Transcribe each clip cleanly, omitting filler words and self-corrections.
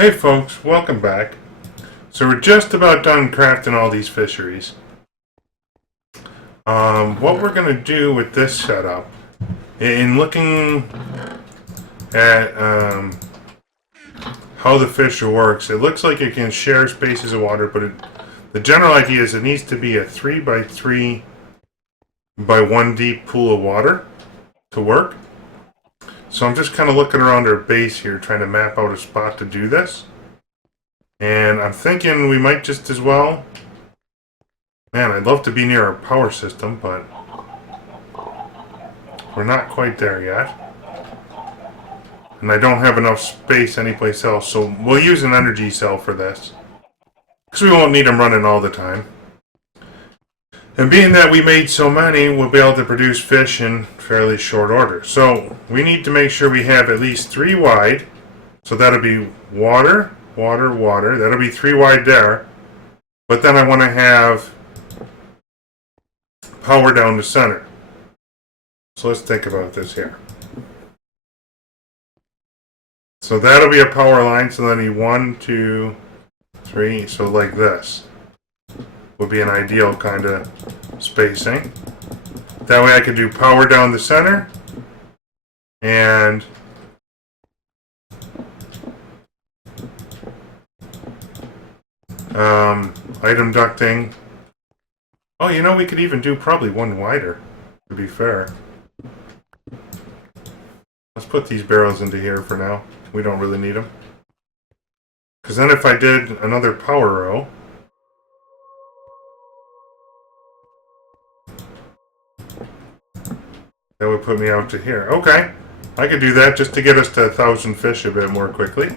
Hey folks, welcome back. So we're just about done crafting all these fisheries. What we're going to do with this setup, in looking at how the fisher works, it looks like it can share spaces of water, but the general idea is it needs to be a 3 by 3 by 1 deep pool of water to work. So I'm just kind of looking around our base here, trying to map out a spot to do this. And I'm thinking we might just as well... Man, I'd love to be near our power system, but we're not quite there yet. And I don't have enough space anyplace else, so we'll use an energy cell for this. Because we won't need them running all the time. And being that we made so many, we'll be able to produce fish in fairly short order. So we need to make sure we have at least 3 wide. So that'll be water, water, water. That'll be 3 wide there. But then I want to have power down the center. So let's think about this here. So that'll be a power line. So then I need 1, 2, 3. So like this would be an ideal kind of spacing. That way I could do power down the center and item ducting. Oh, you know, we could even do probably 1 wider, to be fair. Let's put these barrels into here for now. We don't really need them. Because then if I did another power row, that would put me out to here. Okay, I could do that just to get us to 1,000 fish a bit more quickly.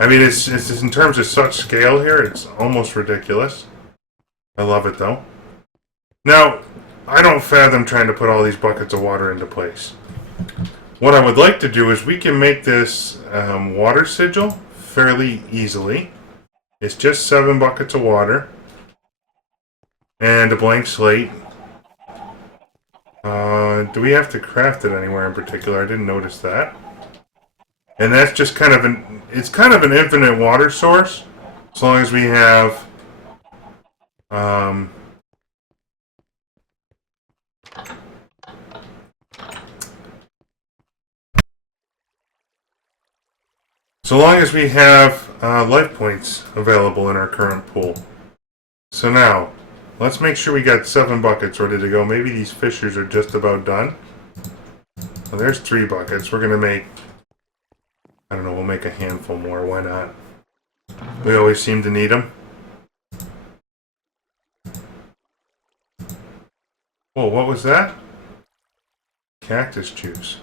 I mean, it's in terms of such scale here, it's almost ridiculous. I love it though. Now, I don't fathom trying to put all these buckets of water into place. What I would like to do is we can make this water sigil fairly easily. It's just 7 buckets of water and a blank slate. Do we have to craft it anywhere in particular? I didn't notice that. And that's just kind of it's kind of an infinite water source, as long as we have life points available in our current pool. So now, let's make sure we got 7 buckets ready to go. Maybe these fishers are just about done. Well, there's 3 buckets. We're going to make, I don't know, we'll make a handful more. Why not? We always seem to need them. Whoa, what was that? Cactus juice.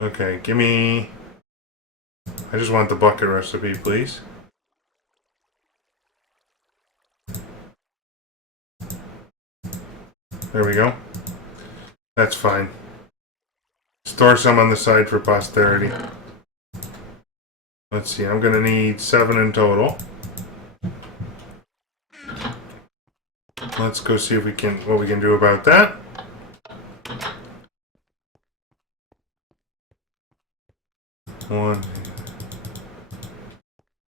Okay, give me... I just want the bucket recipe, please. There we go. That's fine. Store some on the side for posterity. Let's see, I'm gonna need 7 in total. Let's go see if what we can do about that. One.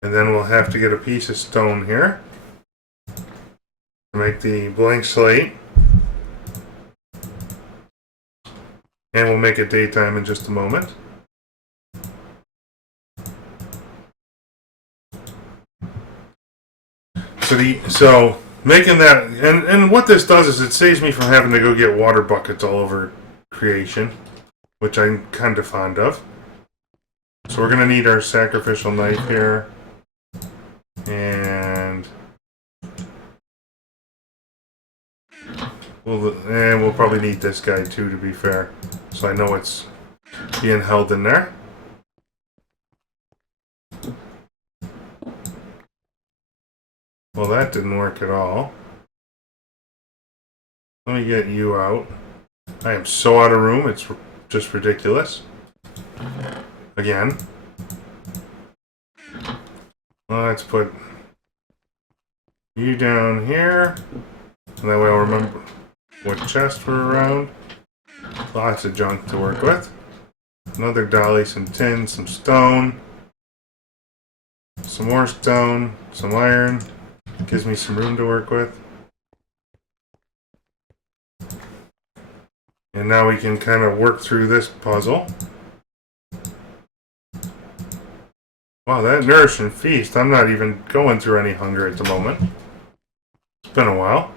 And then we'll have to get a piece of stone here to make the blank slate. And we'll make it daytime in just a moment. So making that, and what this does is it saves me from having to go get water buckets all over creation, which I'm kind of fond of. So we're going to need our sacrificial knife here, and we'll probably need this guy too, to be fair, so I know it's being held in there. Well, that didn't work at all. Let me get you out. I am so out of room, it's just ridiculous. Again. Let's put you down here. And that way I'll remember what chests were around. Lots of junk to work with. Another dolly, some tin, some stone, some more stone, some iron. Gives me some room to work with. And now we can kind of work through this puzzle. Wow, that nourishing feast. I'm not even going through any hunger at the moment. It's been a while.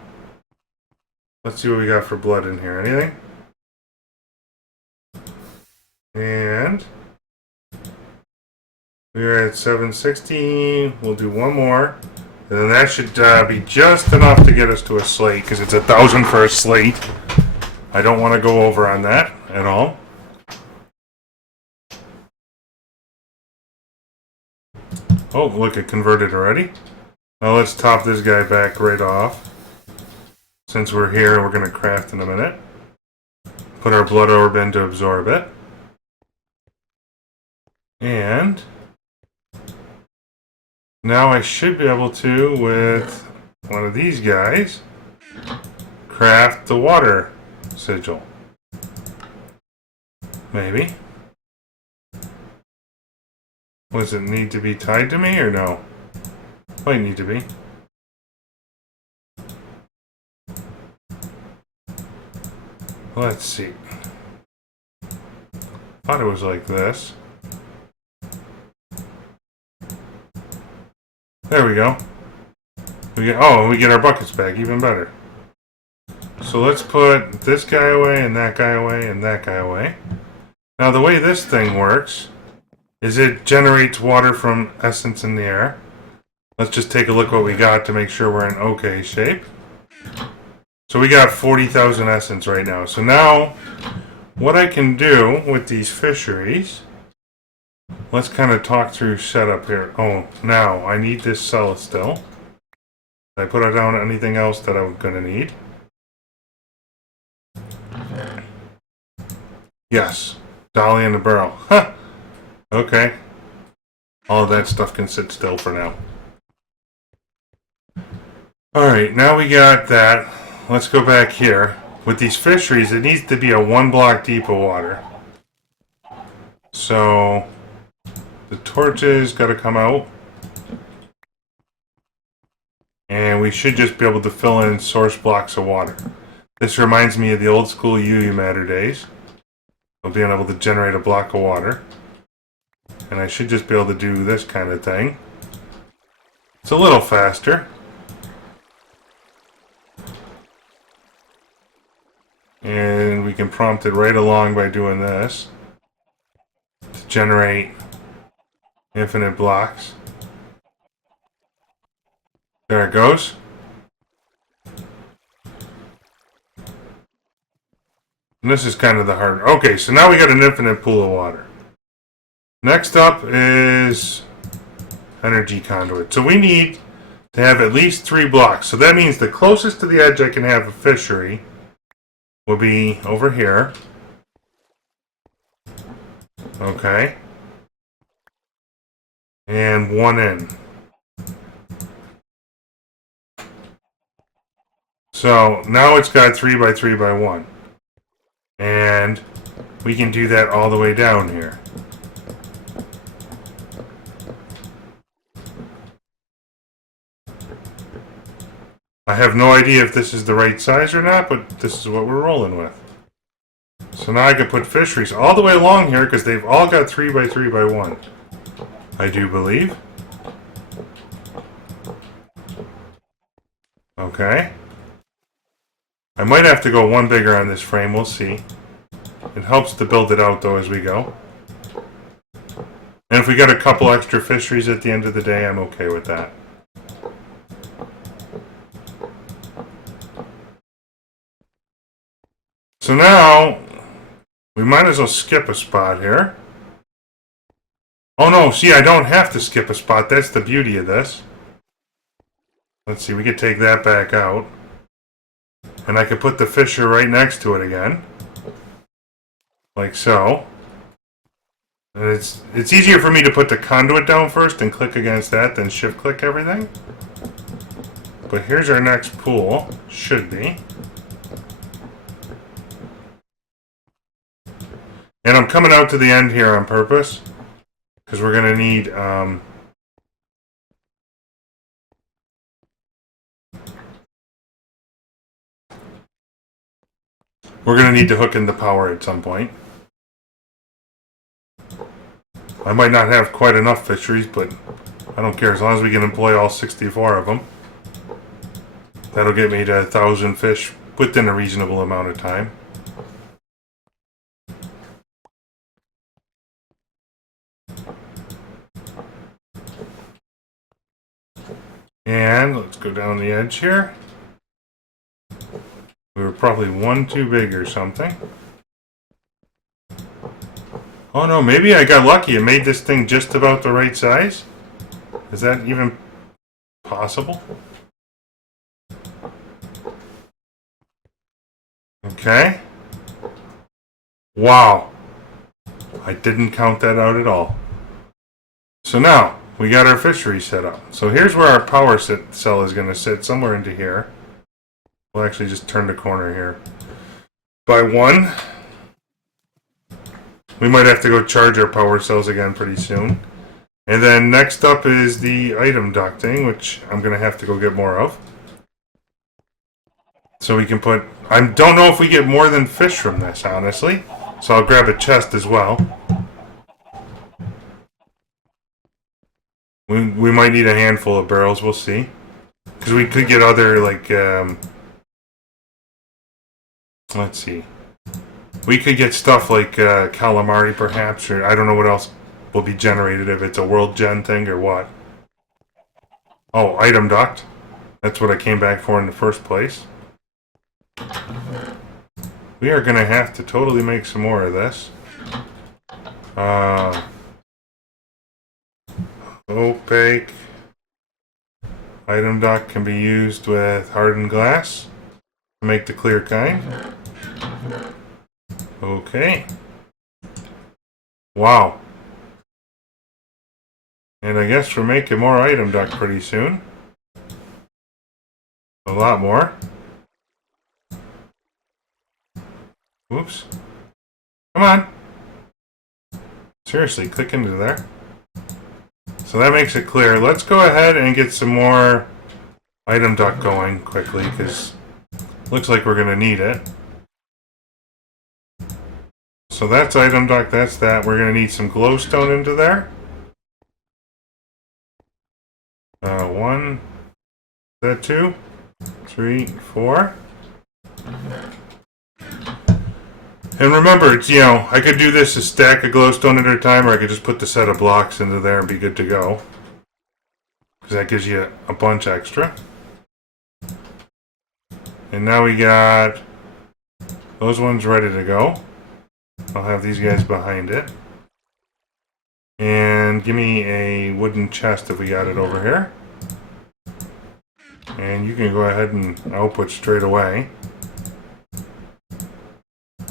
Let's see what we got for blood in here. Anything? And we're at 760. We'll do one more. And then that should be just enough to get us to a slate, because it's 1,000 for a slate. I don't want to go over on that at all. Oh, look, it converted already. Now let's top this guy back right off. Since we're here, we're going to craft in a minute. Put our blood orb in to absorb it. And now I should be able to, with one of these guys, craft the water sigil. Maybe. Does it need to be tied to me or no? Might need to be. Let's see. Thought it was like this. There we go. We get our buckets back, even better. So let's put this guy away and that guy away and that guy away. Now the way this thing works is it generates water from essence in the air. Let's just take a look what we got to make sure we're in okay shape. So we got 40,000 essence right now. So now what I can do with these fisheries, let's kind of talk through setup here. Oh, now I need this cell still. Did I put down anything else that I'm going to need? Yes. Dolly in the barrel. Huh. Okay. All of that stuff can sit still for now. Alright, now we got that. Let's go back here. With these fisheries, it needs to be a 1 block deep of water. So the torches got to come out. And we should just be able to fill in source blocks of water. This reminds me of the old school UU matter days. Of being able to generate a block of water. And I should just be able to do this kind of thing. It's a little faster. And we can prompt it right along by doing this. To generate infinite blocks. There it goes. And this is kind of the hard. Okay, so now we got an infinite pool of water. Next up is energy conduit. So we need to have at least 3 blocks. So that means the closest to the edge I can have a fishery will be over here. Okay. And 1 in. So now it's got 3 by 3 by 1. And we can do that all the way down here. I have no idea if this is the right size or not, but this is what we're rolling with. So now I can put fisheries all the way along here because they've all got 3 by 3 by 1. I do believe. Okay. I might have to go 1 bigger on this frame, we'll see. It helps to build it out though as we go. And if we got a couple extra fisheries at the end of the day, I'm okay with that. So now, we might as well skip a spot here. Oh no, see, I don't have to skip a spot. That's the beauty of this. Let's see, we could take that back out. And I could put the fisher right next to it again. Like so. And it's easier for me to put the conduit down first and click against that than shift click everything. But here's our next pool. Should be. And I'm coming out to the end here on purpose, because we're going to need... we're going to need to hook into power at some point. I might not have quite enough fisheries, but I don't care. As long as we can employ all 64 of them. That'll get me to 1,000 fish within a reasonable amount of time. And let's go down the edge here. We were probably one too big or something. Oh no, maybe I got lucky and made this thing just about the right size? Is that even possible? Okay. Wow. I didn't count that out at all. So now, we got our fishery set up. So here's where our power cell is going to sit, somewhere into here. We'll actually just turn the corner here. By one. We might have to go charge our power cells again pretty soon. And then next up is the item ducting, which I'm going to have to go get more of. So we can put... I don't know if we get more than fish from this, honestly. So I'll grab a chest as well. We might need a handful of barrels, we'll see. Because we could get other, like... let's see. We could get stuff like calamari, perhaps, or I don't know what else will be generated, if it's a world gen thing or what. Oh, item duct. That's what I came back for in the first place. We are going to have to totally make some more of this. Opaque. Item duct can be used with hardened glass to make the clear kind. Okay. Wow. And I guess we're making more item duct pretty soon. A lot more. Oops. Come on. Seriously, click into there. So that makes it clear. Let's go ahead and get some more item duct going quickly, because looks like we're going to need it. So that's item duct, that's that. We're going to need some glowstone into there. One, is that 2, 3, 4. And remember, it's, you know, I could do this a stack of glowstone at a time, or I could just put the set of blocks into there and be good to go. Because that gives you a bunch extra. And now we got those ones ready to go. I'll have these guys behind it. And give me a wooden chest if we got it over here. And you can go ahead and output straight away.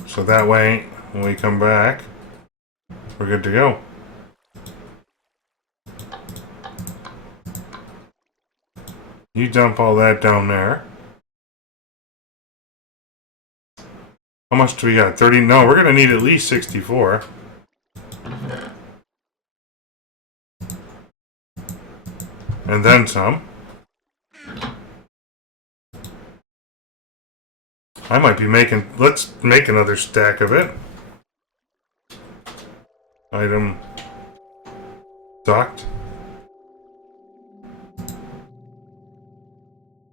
So that way, when we come back, we're good to go. You dump all that down there. How much do we got? 30? No, we're going to need at least 64. And then some. I might be making... Let's make another stack of it. Item... Duct.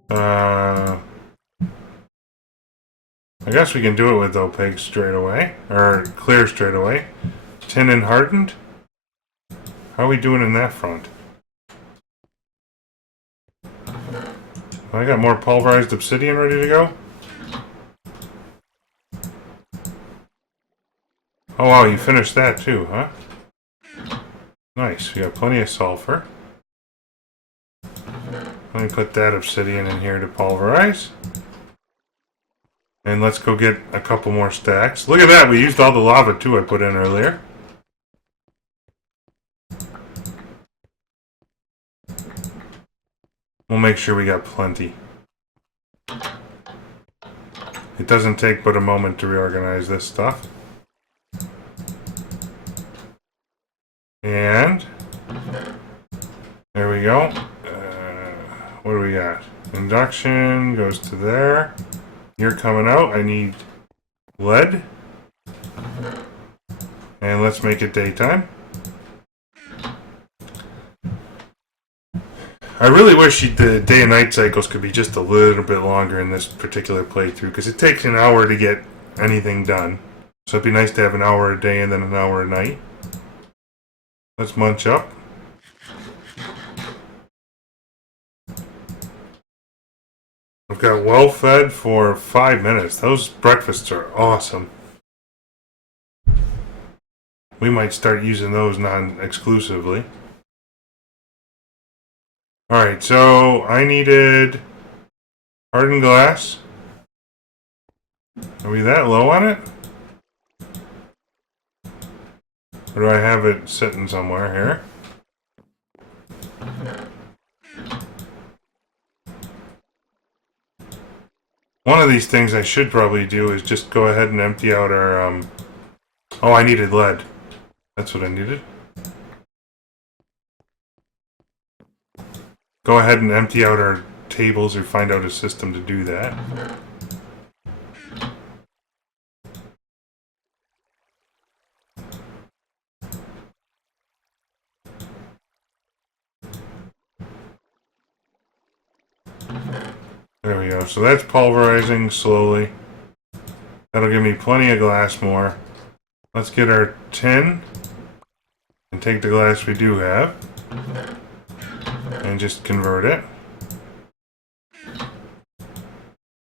I guess we can do it with opaque straight away. Or clear straight away. Tin and hardened. How are we doing in that front? I got more pulverized obsidian ready to go. Oh wow, you finished that too, huh? Nice, we got plenty of sulfur. Let me put that obsidian in here to pulverize. And let's go get a couple more stacks. Look at that, we used all the lava too I put in earlier. We'll make sure we got plenty. It doesn't take but a moment to reorganize this stuff. And there we go. What do we got? Induction goes to there. You're coming out. I need lead. And let's make it daytime. I really wish the day and night cycles could be just a little bit longer in this particular playthrough, because it takes an hour to get anything done. So it'd be nice to have an hour a day and then an hour a night. Let's munch up. I've got well fed for 5 minutes. Those breakfasts are awesome. We might start using those non-exclusively. Alright, so I needed hardened glass. Are we that low on it? Or do I have it sitting somewhere here? One of these things I should probably do is just go ahead and empty out our, Oh, I needed lead. That's what I needed. Go ahead and empty out our tables or find out a system to do that. There we go. So that's pulverizing slowly. That'll give me plenty of glass more. Let's get our tin and take the glass we do have and just convert it.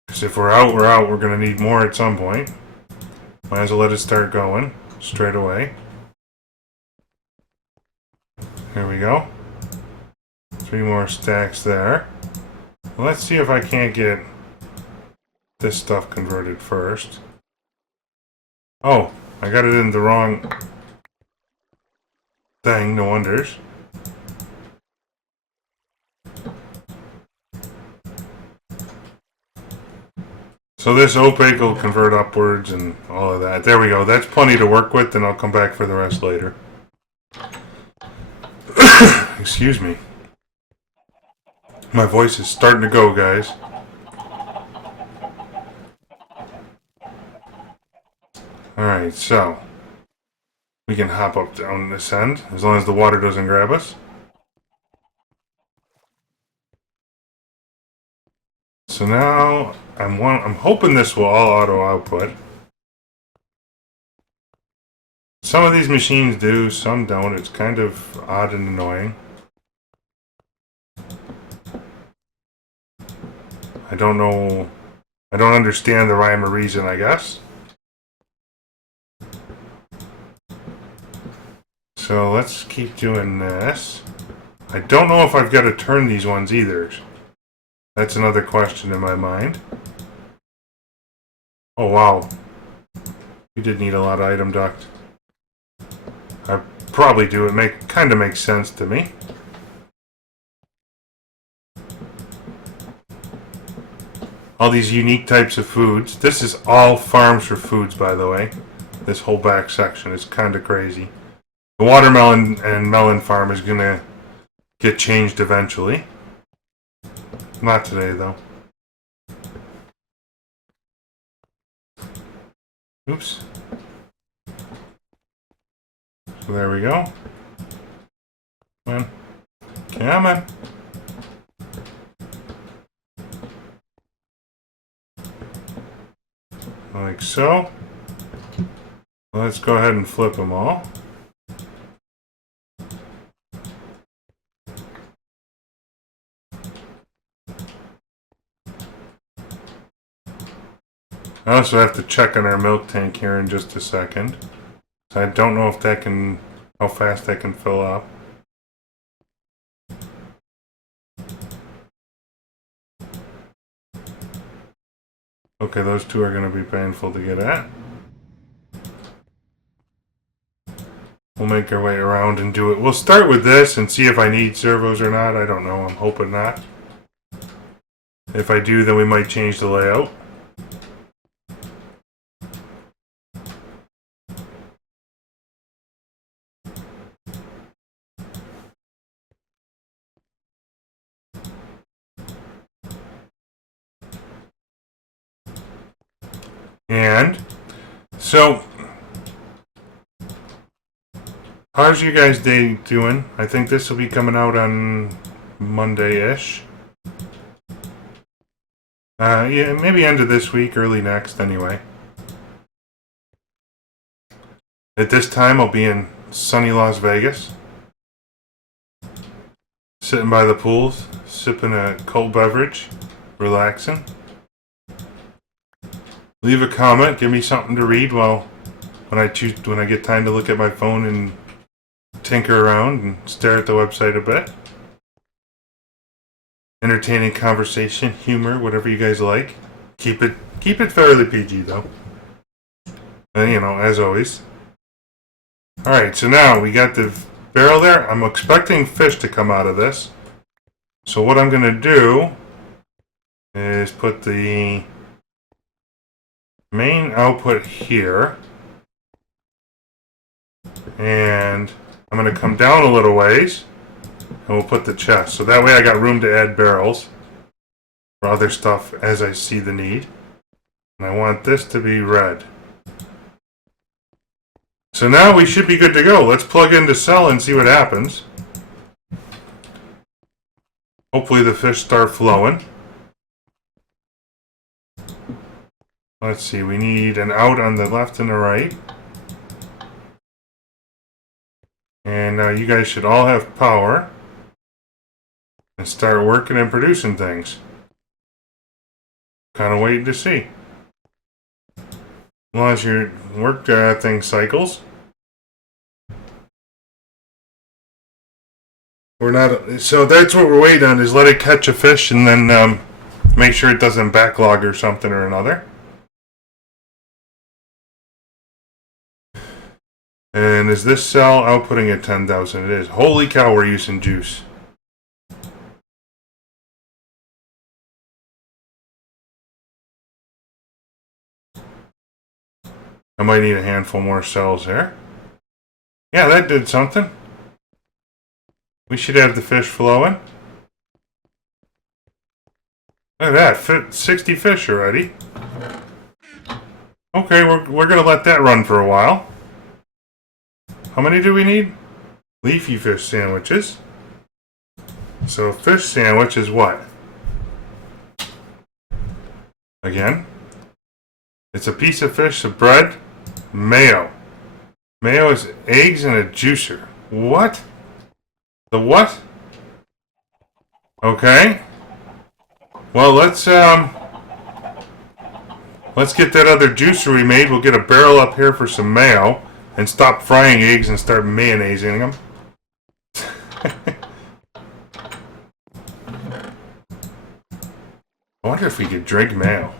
Because if we're out, we're out. We're going to need more at some point. Might as well let it start going straight away. Here we go. 3 more stacks there. Let's see if I can't get this stuff converted first. Oh, I got it in the wrong thing, no wonders. So this opaque will convert upwards and all of that. There we go. That's plenty to work with, and I'll come back for the rest later. Excuse me. My voice is starting to go, guys. Alright, so we can hop up down this end as long as the water doesn't grab us. So now I'm hoping this will all auto output. Some of these machines do, some don't. It's kind of odd and annoying. I don't know. I don't understand the rhyme or reason, I guess. So let's keep doing this. I don't know if I've got to turn these ones either. That's another question in my mind. Oh wow. You did need a lot of item duct. I probably do. It kind of makes sense to me. All these unique types of foods. This is all farms for foods, by the way. This whole back section is kind of crazy. The watermelon and melon farm is going to get changed eventually. Not today, though. Oops. So there we go. Come on. Come on. Like so. Let's go ahead and flip them all. I also have to check on our milk tank here in just a second. So I don't know if that can, how fast that can fill up. Okay, those two are going to be painful to get at. We'll make our way around and do it. We'll start with this and see if I need servos or not. I don't know. I'm hoping not. If I do, then we might change the layout. And so, how's you guys' day doing? I think this will be coming out on Monday-ish. Yeah, maybe end of this week, early next, anyway. At this time, I'll be in sunny Las Vegas, sitting by the pools, sipping a cold beverage, relaxing. Leave a comment, give me something to read when I get time to look at my phone and tinker around and stare at the website a bit. Entertaining conversation, humor, whatever you guys like. Keep it fairly PG though. And, as always. Alright, so now we got the barrel there. I'm expecting fish to come out of this. So what I'm going to do is put the main output here. And I'm going to come down a little ways. And we'll put the chest. So that way I got room to add barrels for other stuff as I see the need. And I want this to be red. So now we should be good to go. Let's plug into cell and see what happens. Hopefully the fish start flowing. Let's see, we need an out on the left and the right. And now you guys should all have power. And start working and producing things. Kind of waiting to see. As long as your work thing cycles. We're not. So that's what we're waiting on, is let it catch a fish and then make sure it doesn't backlog or something or another. And is this cell outputting at 10,000? It is. Holy cow, we're using juice. I might need a handful more cells here. Yeah, that did something. We should have the fish flowing. Look at that, 60 fish already. Okay, we're gonna let that run for a while. How many do we need? Leafy fish sandwiches. So fish sandwich is what? Again, it's a piece of fish, some bread, mayo. Mayo is eggs and a juicer. What? The what? Okay. Well, let's get that other juicer we made. We'll get a barrel up here for some mayo and stop frying eggs and start mayonnaising them. I wonder if we could drink mayo.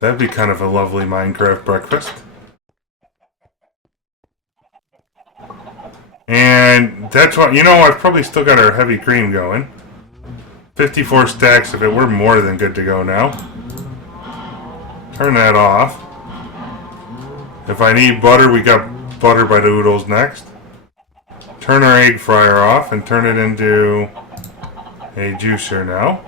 That'd be kind of a lovely Minecraft breakfast. And that's what, I've probably still got our heavy cream going. 54 stacks of it. We're more than good to go now. Turn that off. If I need butter, we got butter by the oodles next. Turn our egg fryer off and turn it into a juicer now.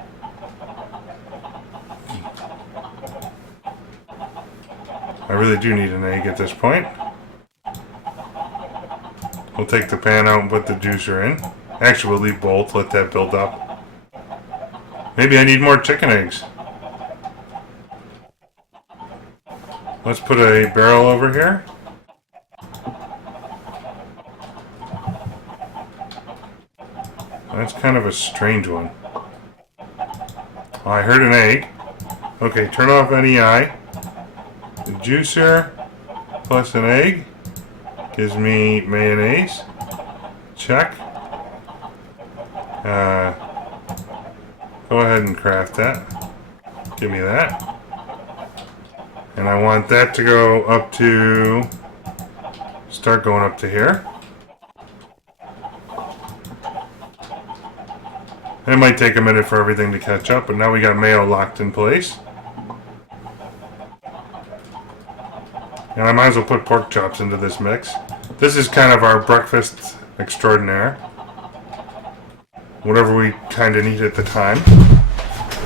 I really do need an egg at this point. We'll take the pan out and put the juicer in. Actually, we'll leave both, let that build up. Maybe I need more chicken eggs. Let's put a barrel over here. That's kind of a strange one. Oh, I heard an egg. Okay, turn off NEI. The juicer plus an egg gives me mayonnaise. Check. Go ahead and craft that. Give me that. And I want that to go up to... start going up to here. It might take a minute for everything to catch up, but now we got mayo locked in place. And I might as well put pork chops into this mix. This is kind of our breakfast extraordinaire. Whatever we kind of need at the time.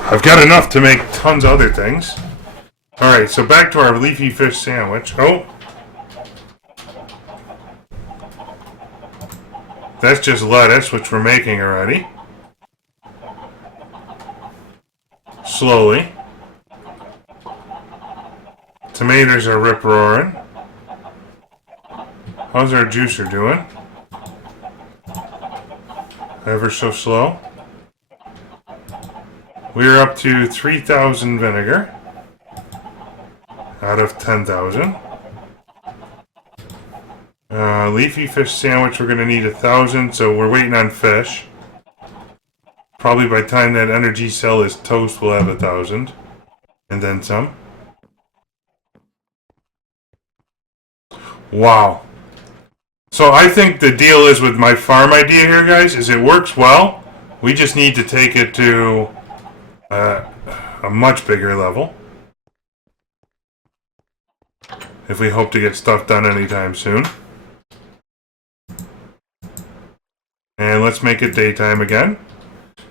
I've got enough to make tons of other things. Alright, so back to our leafy fish sandwich. Oh! That's just lettuce, which we're making already. Slowly. Tomatoes are rip-roaring. How's our juicer doing? Ever so slow. We're up to 3,000 vinegar out of 10,000. Leafy fish sandwich, we're going to need 1,000, so we're waiting on fish. Probably by the time that energy cell is toast, we'll have 1,000. And then some. Wow. So I think the deal is with my farm idea here, guys, is it works well. We just need to take it to a much bigger level if we hope to get stuff done anytime soon. And let's make it daytime again.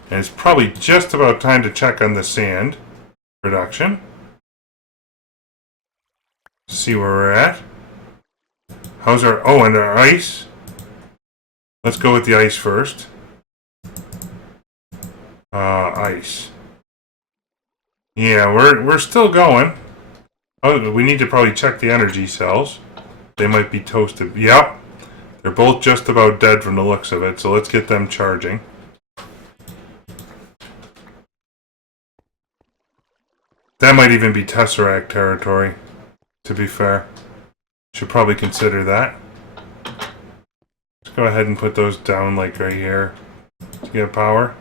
And it's probably just about time to check on the sand production. See where we're at. How's our... Oh, and our ice. Let's go with the ice first. Ice. Yeah, we're still going. Oh, we need to probably check the energy cells. They might be toasted. Yep. They're both just about dead from the looks of it, so let's get them charging. That might even be Tesseract territory, to be fair. Should probably consider that. Let's go ahead and put those down like right here to get power.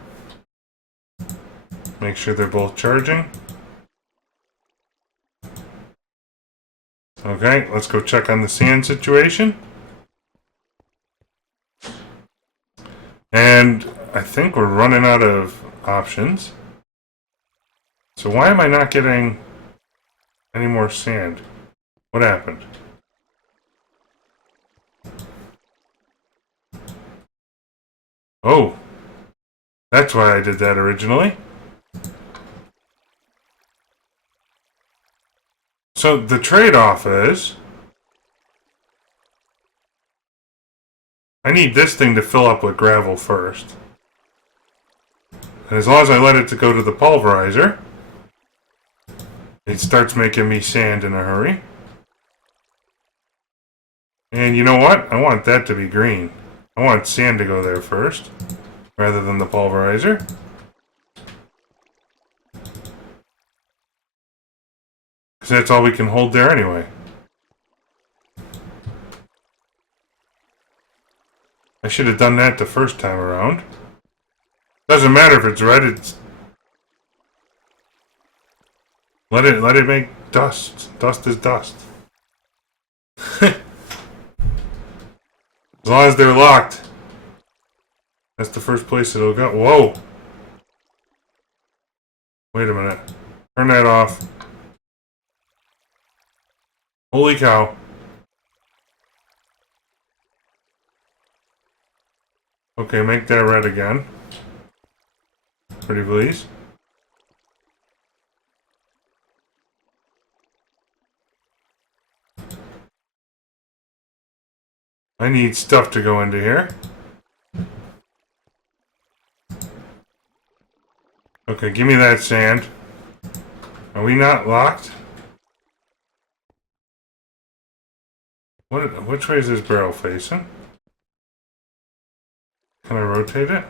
Make sure they're both charging. Okay, let's go check on the sand situation. And I think we're running out of options. So why am I not getting any more sand? What happened? Oh, that's why I did that originally. So the trade-off is I need this thing to fill up with gravel first. And as long as I let it to go to the pulverizer, it starts making me sand in a hurry. And you know what? I want that to be green. I want sand to go there first, rather than the pulverizer. Because that's all we can hold there anyway. I should have done that the first time around. Doesn't matter if it's red, it's... Let it make dust. Dust is dust. As long as they're locked. That's the first place it'll go. Whoa! Wait a minute. Turn that off. Holy cow. Okay, make that red again. Pretty please. I need stuff to go into here. Okay, give me that sand. Are we not locked? Which way is this barrel facing? Can I rotate it?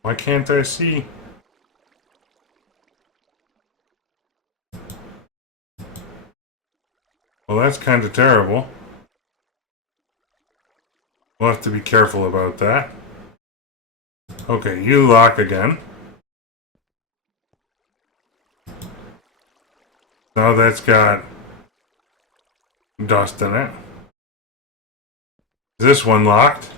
Why can't I see? Well, that's kind of terrible. We'll have to be careful about that. Okay, you lock again. Now that's got dust in it. Is this one locked?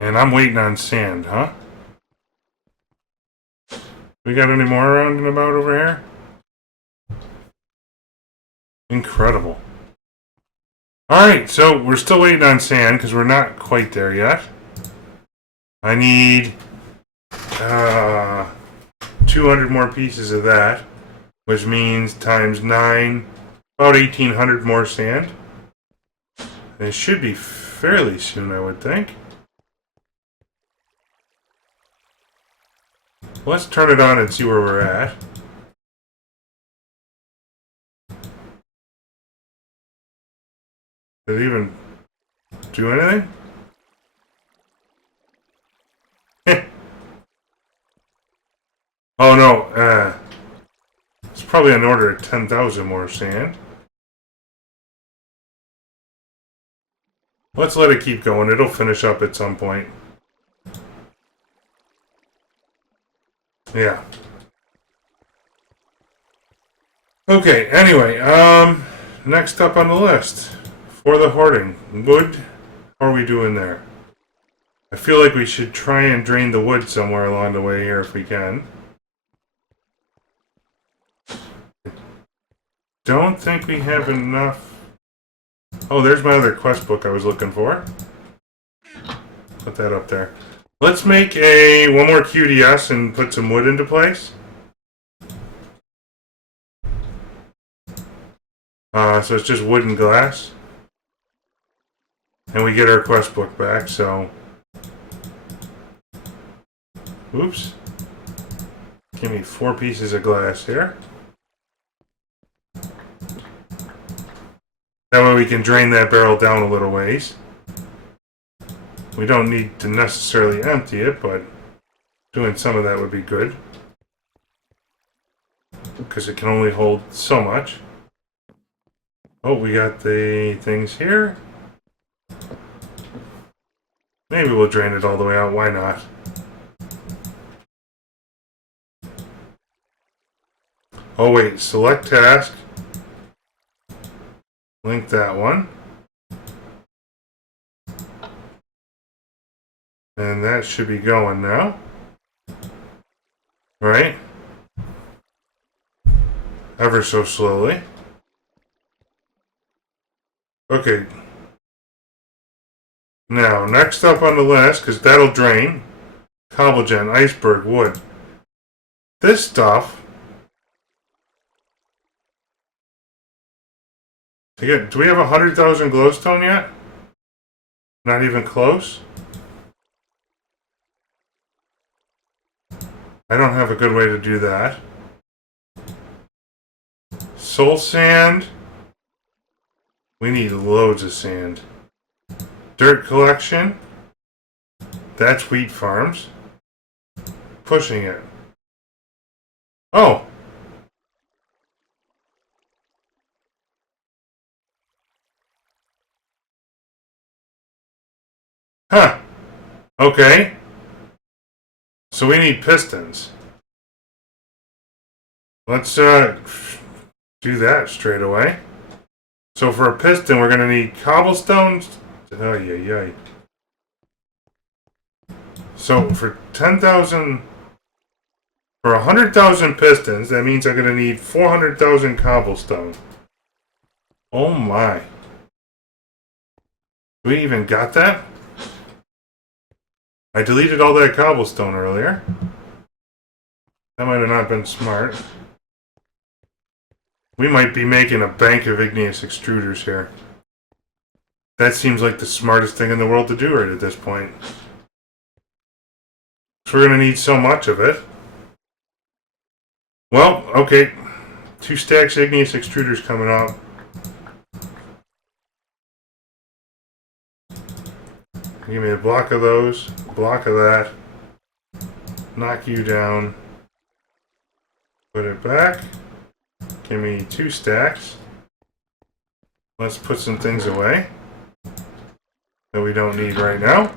And I'm waiting on sand, huh? We got any more around and about over here? Incredible. Alright, so we're still waiting on sand because we're not quite there yet. I need 200 more pieces of that, which means times 9, about 1,800 more sand. And it should be fairly soon, I would think. Let's turn it on and see where we're at. Did it even do anything? Oh no, it's probably an order of 10,000 more sand. Let's let it keep going. It'll finish up at some point. Yeah. Okay, anyway, next up on the list. For the hoarding. Wood, how are we doing there? I feel like we should try and drain the wood somewhere along the way here if we can. Don't think we have enough. Oh, there's my other quest book I was looking for. Put that up there. Let's make one more QDS and put some wood into place. So it's just wood and glass. And we get our quest book back, so... Oops. Give me 4 pieces of glass here. That way we can drain that barrel down a little ways. We don't need to necessarily empty it, but doing some of that would be good. Because it can only hold so much. Oh, we got the things here. Maybe we'll drain it all the way out, why not? Oh wait, select task. Link that one. And that should be going now. Right? Ever so slowly. Okay. Now, next up on the list, because that'll drain, cobble gen, iceberg, wood. This stuff... Again, do we have 100,000 glowstone yet? Not even close? I don't have a good way to do that. Soul sand. We need loads of sand. Dirt collection. That's wheat farms. Pushing it. Oh! Huh. Okay. So we need pistons. Let's do that straight away. So for a piston, we're going to need cobblestones. Oh, yeah. So for 10,000, for 100,000 pistons, that means I'm going to need 400,000 cobblestone. Oh my. We even got that? I deleted all that cobblestone earlier. That might have not been smart. We might be making a bank of igneous extruders here. That seems like the smartest thing in the world to do right at this point. So we're going to need so much of it. Well, okay. 2 stacks of igneous extruders coming up. Give me a block of those, a block of that. Knock you down. Put it back. Give me 2 stacks. Let's put some things away that we don't need right now.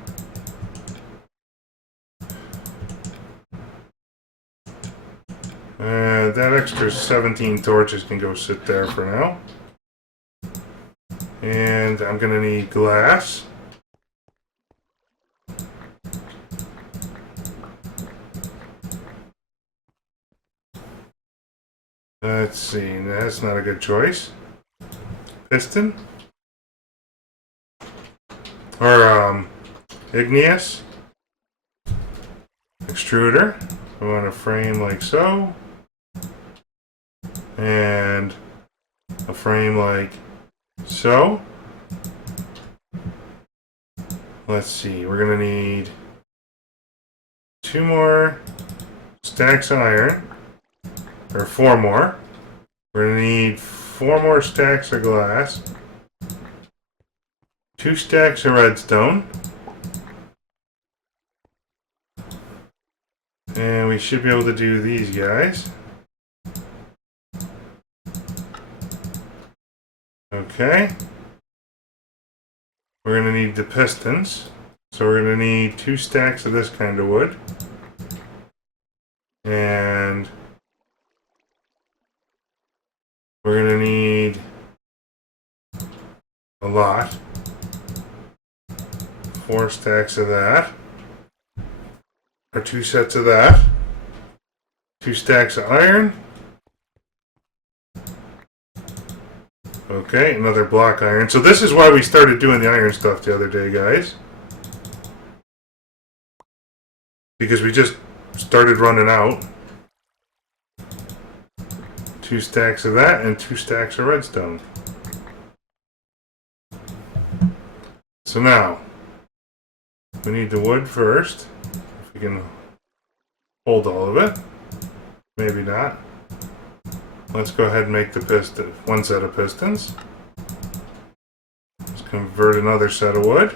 That extra 17 torches can go sit there for now. And I'm going to need glass. Let's see, that's not a good choice. Piston? Or, igneous? extruder. We want a frame like so. And a frame like so. Let's see, we're going to need 2 more stacks of iron. Or 4 more. We're going to need 4 more stacks of glass. 2 stacks of redstone. And we should be able to do these guys. Okay. We're going to need the pistons. So we're going to need 2 stacks of this kind of wood. And we're going to need a lot. 4 stacks of that. Or 2 sets of that. 2 stacks of iron. Okay, another block iron. So this is why we started doing the iron stuff the other day, guys. Because we just started running out. 2 stacks of that and 2 stacks of redstone. So now, we need the wood first. If we can hold all of it. Maybe not. Let's go ahead and make the piston. 1 set of pistons. Let's convert another set of wood.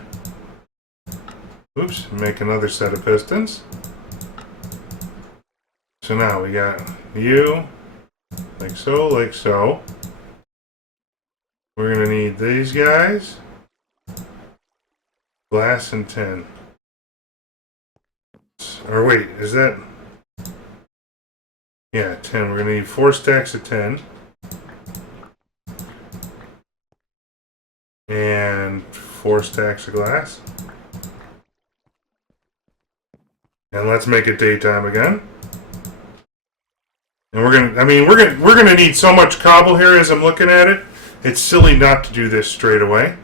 Oops, make another set of pistons. So now we got you, like so, like so. We're going to need these guys. Glass and tin. Or wait, is that... Yeah, 10. We're going to need 4 stacks of 10. And 4 stacks of glass. And let's make it daytime again. And we're gonna need so much cobble here as I'm looking at it. It's silly not to do this straight away.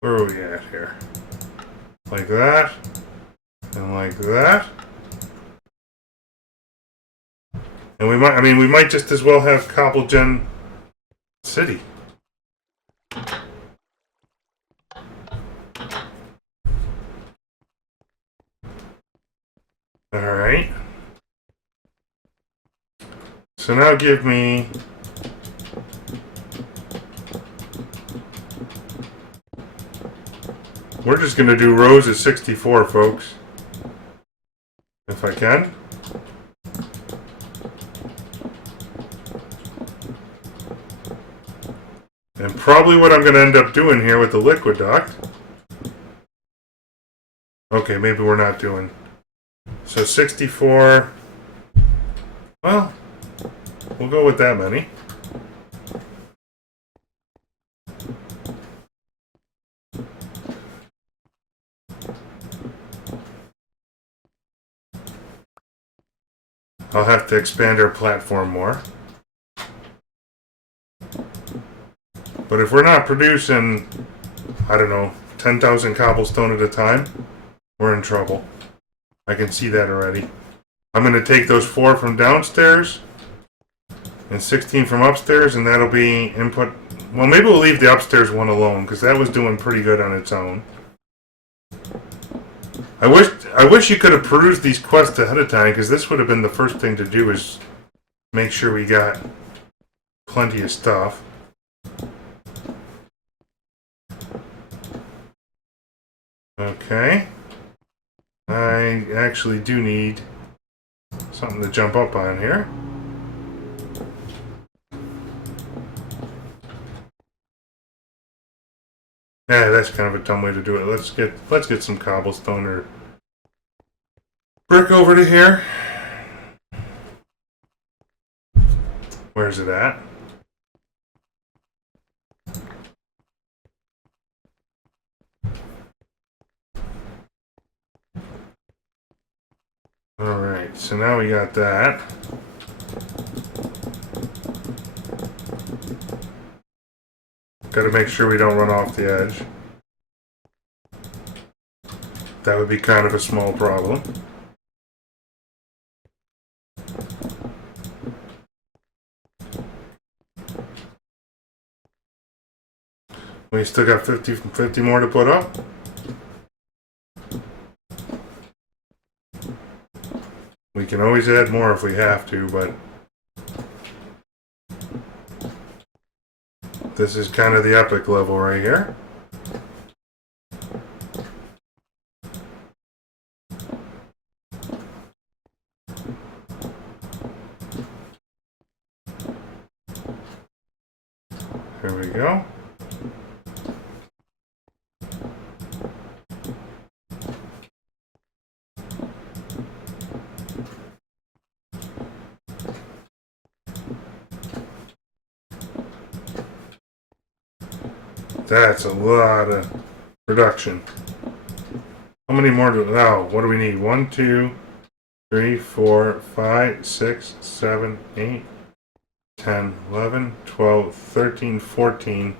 Where are we at here? Like that. And like that. And we might just as well have Cobble Gen City. Alright. So now give me... We're just going to do rows of 64, folks. If I can. And probably what I'm going to end up doing here with the liquid duct. Okay, maybe we're not doing. So 64. Well, we'll go with that many. I'll have to expand our platform more. But if we're not producing, I don't know, 10,000 cobblestone at a time, we're in trouble. I can see that already. I'm going to take those 4 from downstairs and 16 from upstairs, and that'll be input. Well, maybe we'll leave the upstairs one alone, because that was doing pretty good on its own. I wish you could have perused these quests ahead of time, because this would have been the first thing to do, is make sure we got plenty of stuff. Okay. I actually do need something to jump up on here. Yeah, that's kind of a dumb way to do it. Let's get some cobblestone or brick over to here. Where's it at? Alright, so now we got that. Gotta make sure we don't run off the edge. That would be kind of a small problem. We still got 50 more to put up. We can always add more if we have to, but this is kind of the epic level right here. Here we go. That's a lot of production. How many more do, oh, what do we need? 1, 2, 3, 4, 5, 6, 7, 8, 10, 11, 12, 13, 14.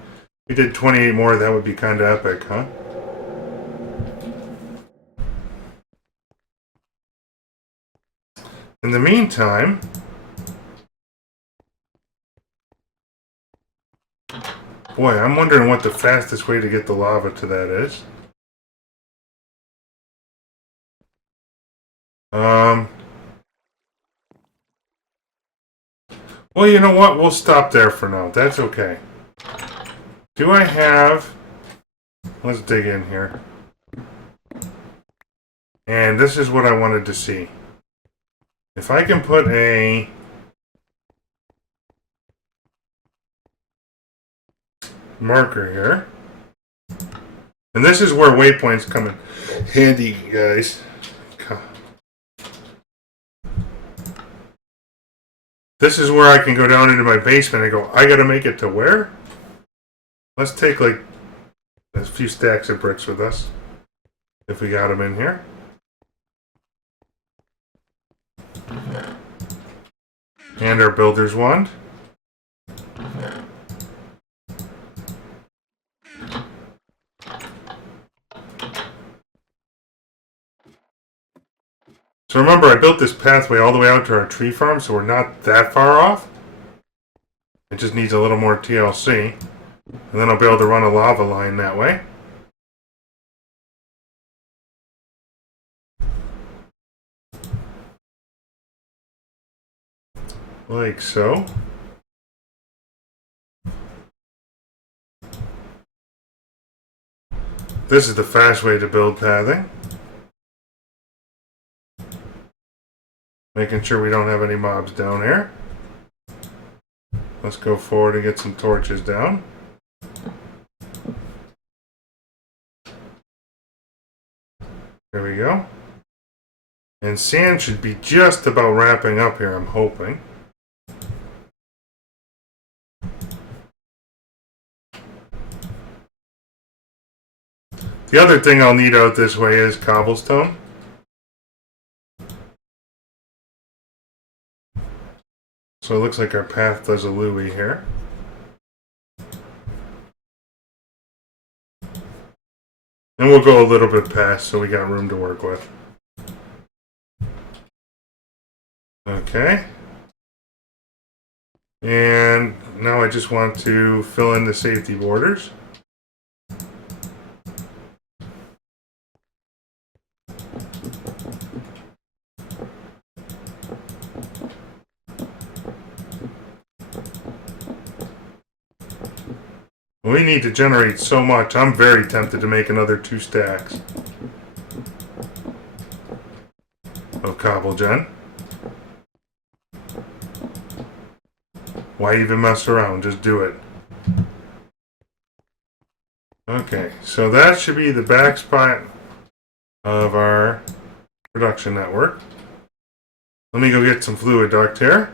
We did 28 more, that would be kind of epic, huh? In the meantime, boy, I'm wondering what the fastest way to get the lava to that is. Well, you know what? We'll stop there for now. That's okay. Do I have... Let's dig in here. And this is what I wanted to see. If I can put a... marker here. And this is where waypoints come in handy, guys. This is where I can go down into my basement and go, I gotta make it to where? Let's take like a few stacks of bricks with us. If we got them in here. And our builder's wand. So remember, I built this pathway all the way out to our tree farm, so we're not that far off. It just needs a little more TLC. And then I'll be able to run a lava line that way. Like so. This is the fast way to build pathing. Making sure we don't have any mobs down here. Let's go forward and get some torches down. There we go. And sand should be just about wrapping up here, I'm hoping. The other thing I'll need out this way is cobblestone. So it looks like our path does a Louie here. And we'll go a little bit past so we got room to work with. Okay. And now I just want to fill in the safety borders. We need to generate so much. I'm very tempted to make another 2 stacks of cobble gen. Why even mess around? Just do it. Okay, so that should be the back spot of our production network. Let me go get some fluid duct here.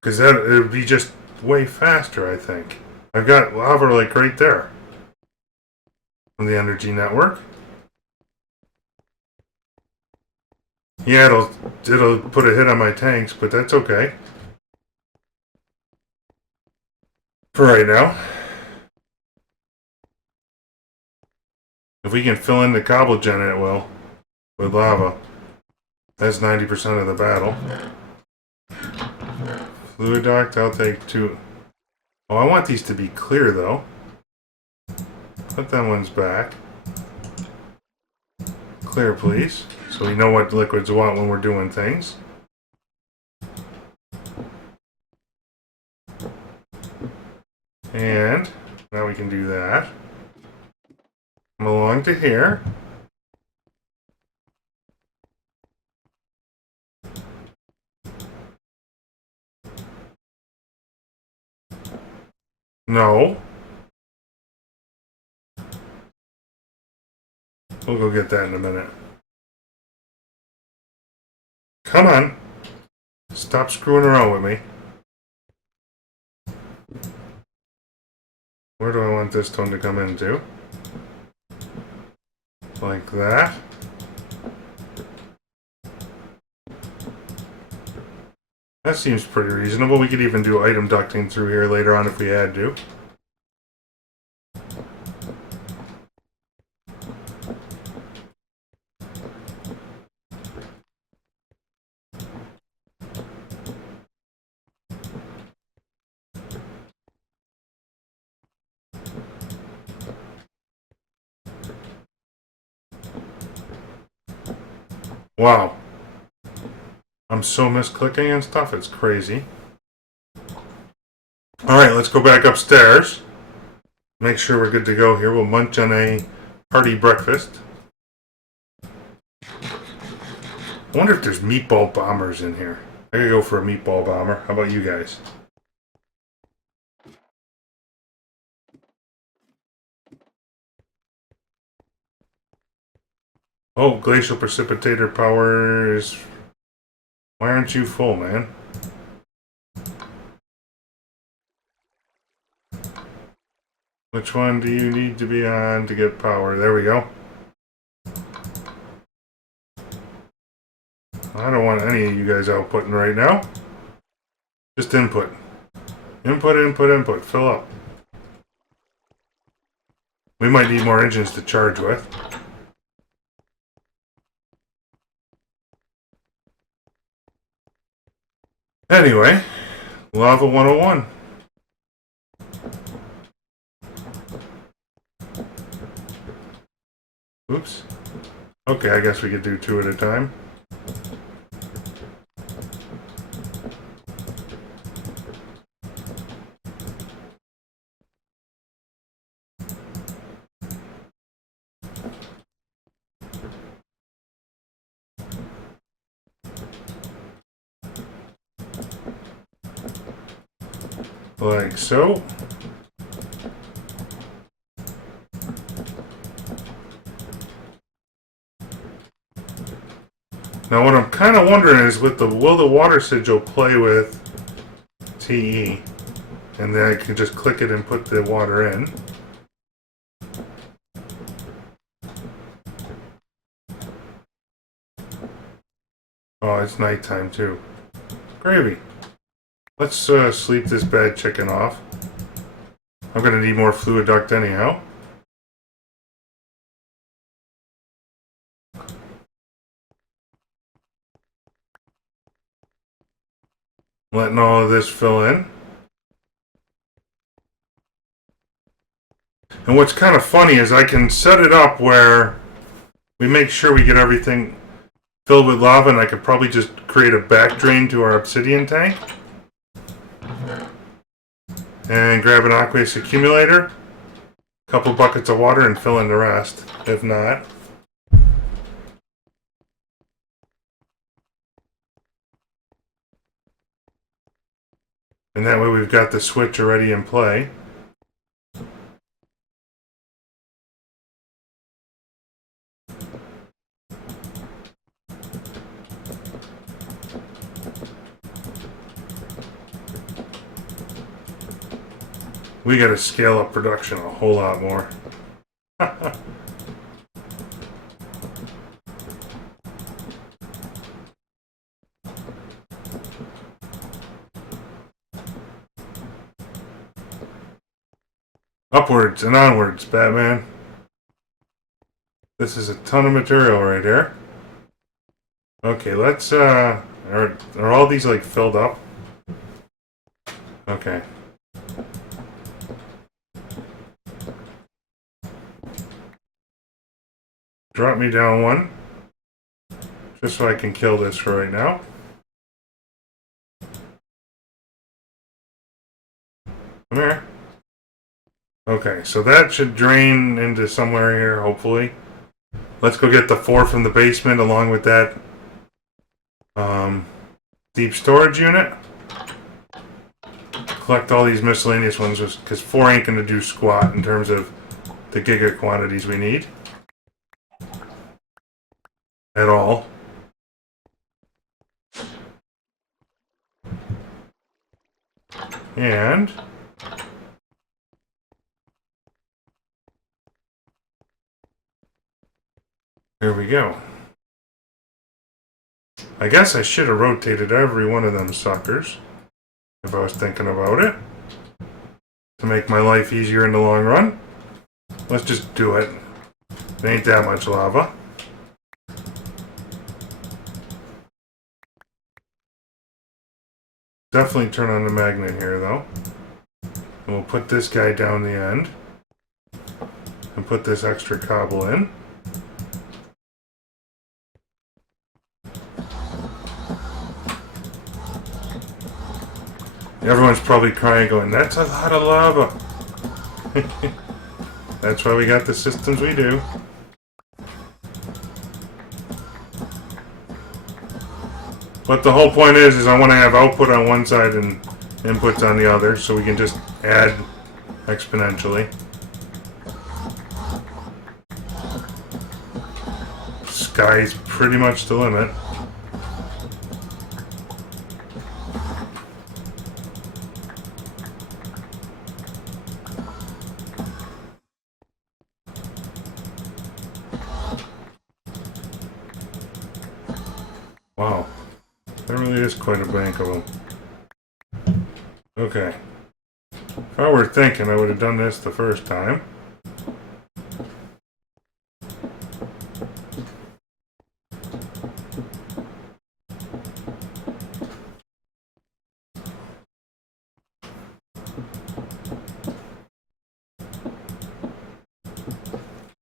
Because that it would be just way faster, I think. I've got lava like right there from the energy network. Yeah, it'll put a hit on my tanks, but that's okay. For right now. If we can fill in the cobble gen, it will. With lava. That's 90% of the battle. Fluid duct, I'll take 2. Oh, I want these to be clear, though. Put them ones back. Clear, please. So we know what liquids want when we're doing things. And now we can do that. Come along to here. No. We'll go get that in a minute. Come on. Stop screwing around with me. Where do I want this stone to come into? Like that. That seems pretty reasonable. We could even do item ducting through here later on if we had to. Wow. I'm so misclicking and stuff, it's crazy. Alright, let's go back upstairs. Make sure we're good to go here. We'll munch on a hearty breakfast. I wonder if there's meatball bombers in here. I gotta go for a meatball bomber. How about you guys? Oh, glacial precipitator power is... Why aren't you full, man? Which one do you need to be on to get power? There we go. I don't want any of you guys outputting right now. Just input. Input, input, input. Fill up. We might need more engines to charge with. Anyway, Lava 101. Oops. Okay, I guess we could do 2 at a time. Like so. Now what I'm kind of wondering is with the will the water sigil play with TE, and then I can just click it and put the water in. Oh, it's nighttime too. Gravy. Let's sleep this bad chicken off. I'm gonna need more fluid duct anyhow. Letting all of this fill in. And what's kind of funny is I can set it up where we make sure we get everything filled with lava, and I could probably just create a back drain to our obsidian tank. And grab an aqueous accumulator, a couple buckets of water, and fill in the rest, if not. And that way we've got the switch already in play. We gotta scale up production a whole lot more. Upwards and onwards, Batman. This is a ton of material right here. Okay, let's, are all these, like, filled up? Okay. Drop me down one. Just so I can kill this for right now. Come here. Okay, so that should drain into somewhere here, hopefully. Let's go get the 4 from the basement along with that deep storage unit. Collect all these miscellaneous ones because 4 ain't going to do squat in terms of the giga quantities we need. At all. And here we go. I guess I should have rotated every one of them suckers if I was thinking about it to make my life easier in the long run. Let's just do it. It ain't that much lava. Definitely turn on the magnet here though. And we'll put this guy down the end and put this extra cobble in. Everyone's probably crying going, that's a lot of lava. That's why we got the systems we do. But the whole point is I want to have output on one side and inputs on the other so we can just add exponentially. Sky's pretty much the limit. Wow. There really is quite a bank of them. Okay. If I were thinking, I would have done this the first time.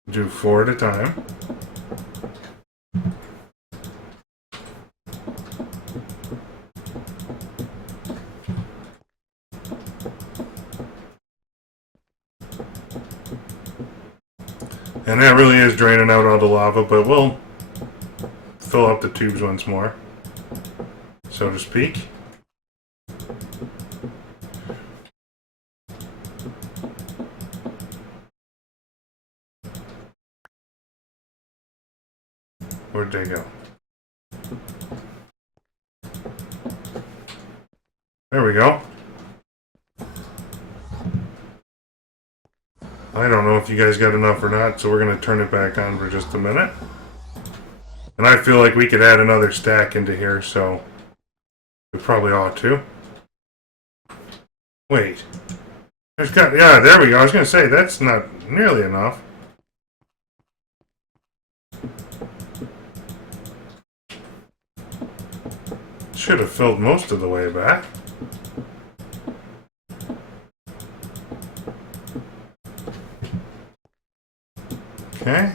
Do 4 at a time. And that really is draining out all the lava, but we'll fill up the tubes once more, so to speak. Where'd they go? There we go. I don't know if you guys got enough or not, so we're going to turn it back on for just a minute. And I feel like we could add another stack into here, so we probably ought to. Wait. Yeah, there we go. I was going to say, that's not nearly enough. Should have filled most of the way back. Okay.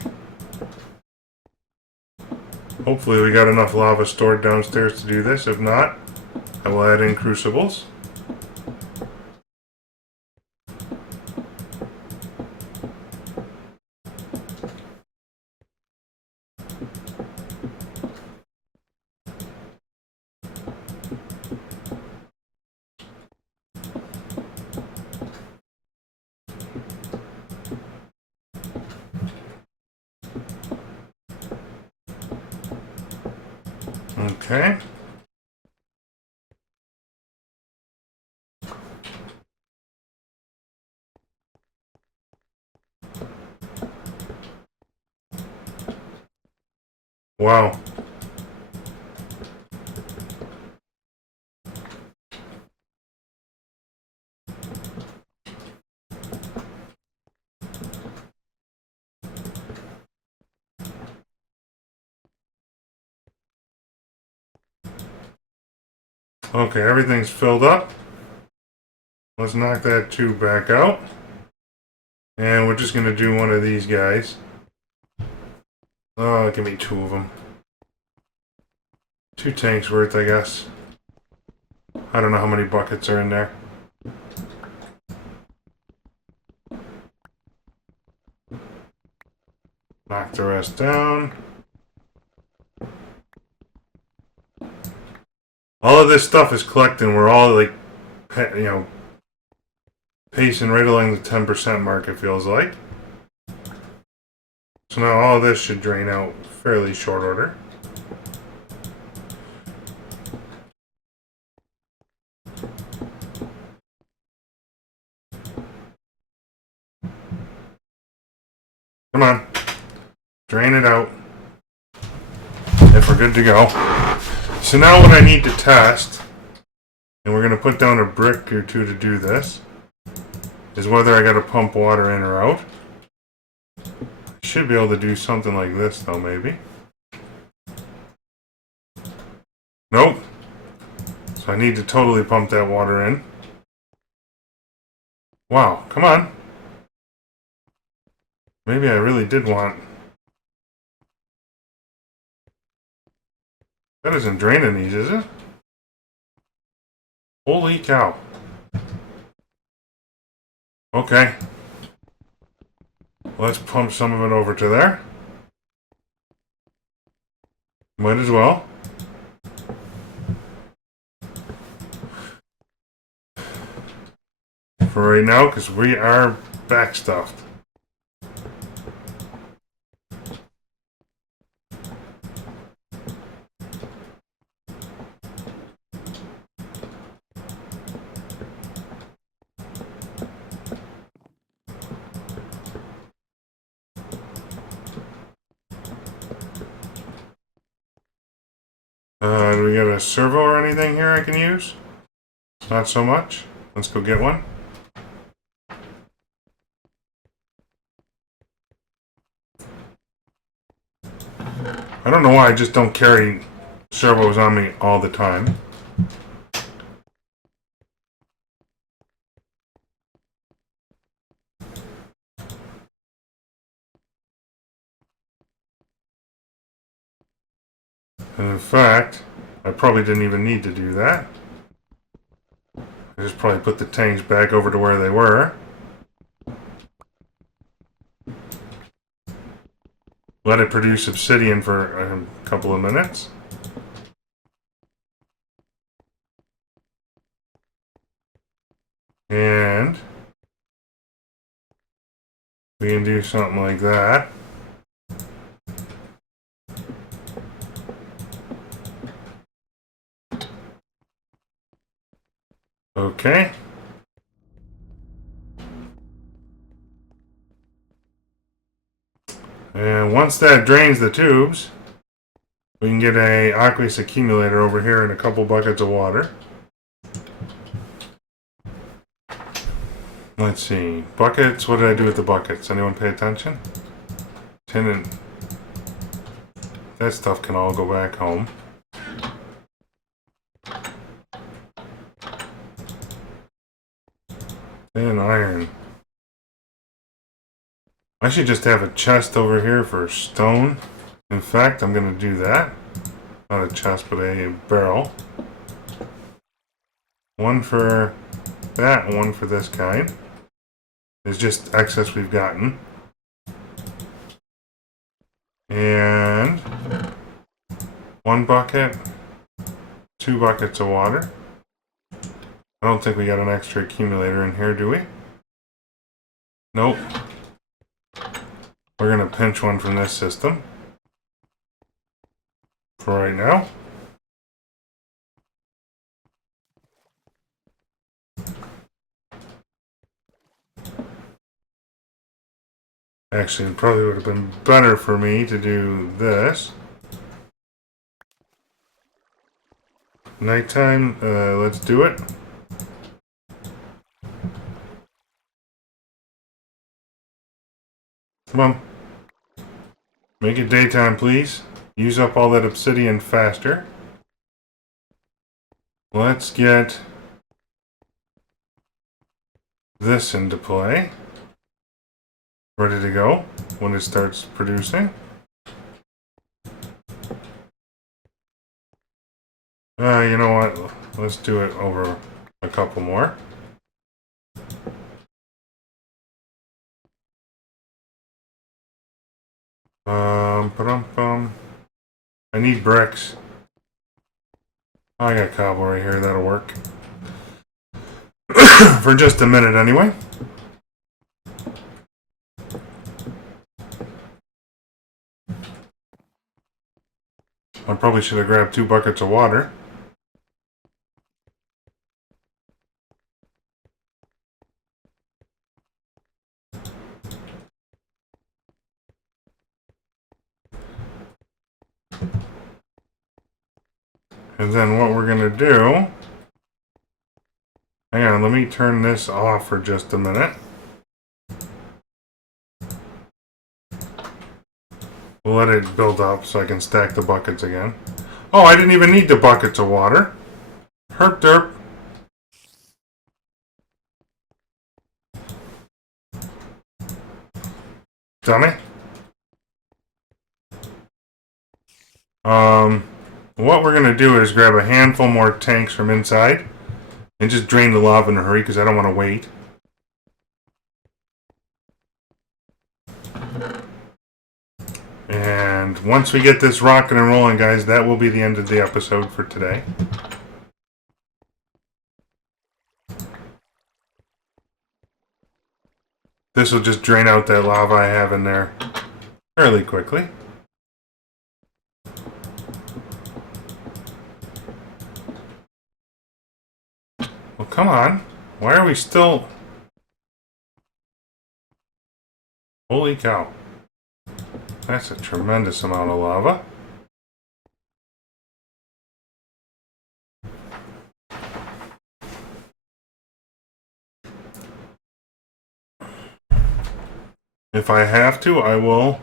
Hopefully we got enough lava stored downstairs to do this. If not, I will add in crucibles. Okay. Wow. Okay, everything's filled up. Let's knock that tube back out. And we're just going to do one of these guys. Oh, give me two of them. 2 tanks worth, I guess. I don't know how many buckets are in there. Knock the rest down. All of this stuff is collecting. We're all like, you know, pacing right along the 10% mark, it feels like. So now all of this should drain out fairly short order. Come on. Drain it out. If we're good to go. So now what I need to test, and we're going to put down a brick or two to do this, is whether I got to pump water in or out. I should be able to do something like this though, maybe. Nope. So I need to totally pump that water in. Wow, come on. Maybe I really did want... That isn't draining these, is it? Holy cow. Okay. Let's pump some of it over to there. Might as well. For right now, because we are backstuffed. Do we got a servo or anything here I can use? Not so much. Let's go get one. I don't know why I just don't carry servos on me all the time. And in fact, I probably didn't even need to do that. I just probably put the tanks back over to where they were. Let it produce obsidian for a couple of minutes. And we can do something like that. Okay. And once that drains the tubes, we can get a aqueous accumulator over here and a couple buckets of water. Let's see. Buckets, what did I do with the buckets? Anyone pay attention? Tin and... That stuff can all go back home. Tin and iron. I should just have a chest over here for stone. In fact, I'm going to do that. Not a chest, but a barrel. One for that, and one for this kind. It's just excess we've gotten. And 1 bucket, 2 buckets of water. I don't think we got an extra accumulator in here, do we? Nope. We're going to pinch one from this system. For right now. Actually, it probably would have been better for me to do this. Nighttime, let's do it. Come on. Make it daytime, please. Use up all that obsidian faster. Let's get this into play. Ready to go when it starts producing. You know what? Let's do it over a couple more. Ba-dum-bum. I need bricks. Oh, I got cobble right here. That'll work. For just a minute anyway. I probably should have grabbed 2 buckets of water. And then what we're going to do... Hang on, let me turn this off for just a minute. We'll let it build up so I can stack the buckets again. Oh, I didn't even need the buckets of water. Herp derp. Dummy. What we're going to do is grab a handful more tanks from inside and just drain the lava in a hurry because I don't want to wait. And once we get this rocking and rolling, guys, that will be the end of the episode for today. This will just drain out that lava I have in there fairly quickly. Well, come on. Why are we still... Holy cow. That's a tremendous amount of lava. If I have to, I will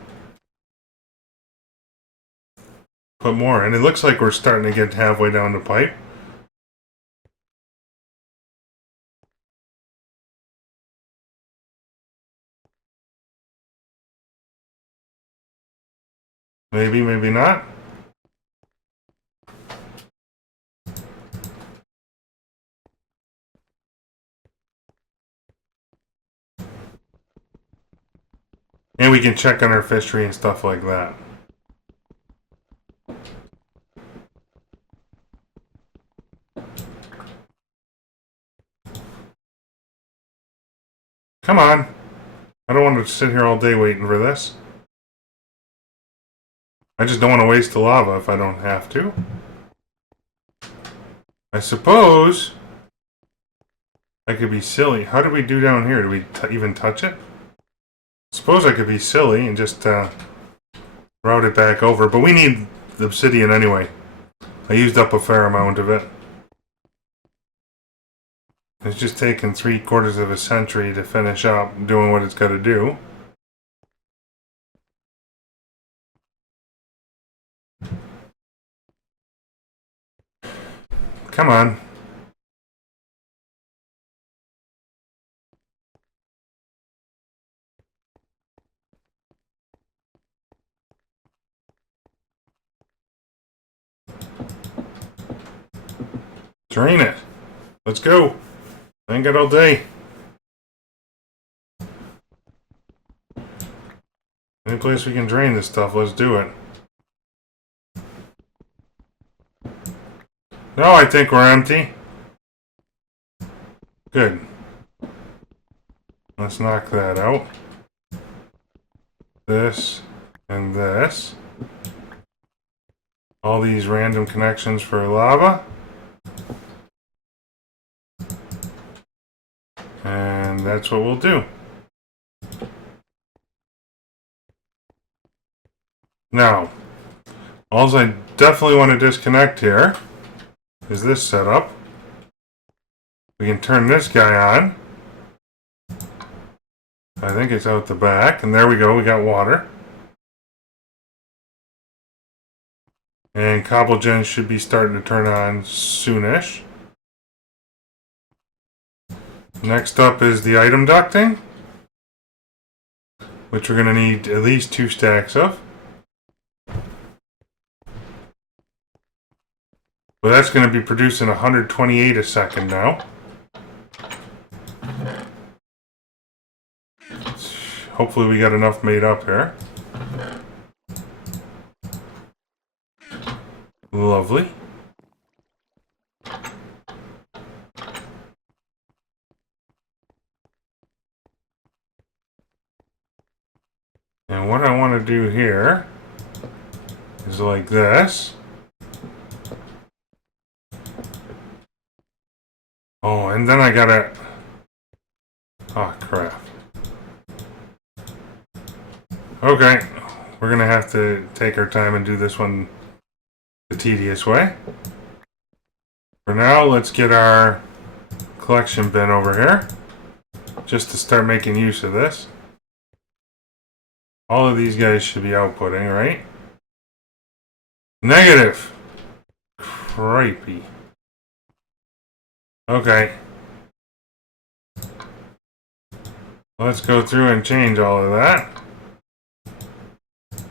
put more. And it looks like we're starting to get halfway down the pipe. Maybe, maybe not. And we can check on our fishery and stuff like that. Come on. I don't want to sit here all day waiting for this. I just don't want to waste the lava if I don't have to. I suppose I could be silly. How did we do down here? Did we even touch it? I suppose I could be silly and just route it back over. But we need the obsidian anyway. I used up a fair amount of it. It's just taken 3/4 of a century to finish up doing what it's got to do. Come on. Drain it. Let's go. I ain't got all day. Any place we can drain this stuff, let's do it. No, I think we're empty. Good. Let's knock that out. This and this. All these random connections for lava. And that's what we'll do. Now, all I definitely want to disconnect here is this setup. We can turn this guy on. I think it's out the back, and there we go, we got water. And cobble gens should be starting to turn on soonish. Next up is the item ducting, which we're going to need at least 2 stacks of. But that's going to be producing 128 a second now. Hopefully we got enough made up here. Lovely. And what I want to do here is like this. Oh, and then I gotta... Oh, crap. Okay, we're gonna have to take our time and do this one the tedious way. For now, let's get our collection bin over here, just to start making use of this. All of these guys should be outputting, right? Negative! Cripey. Okay. Let's go through and change all of that. If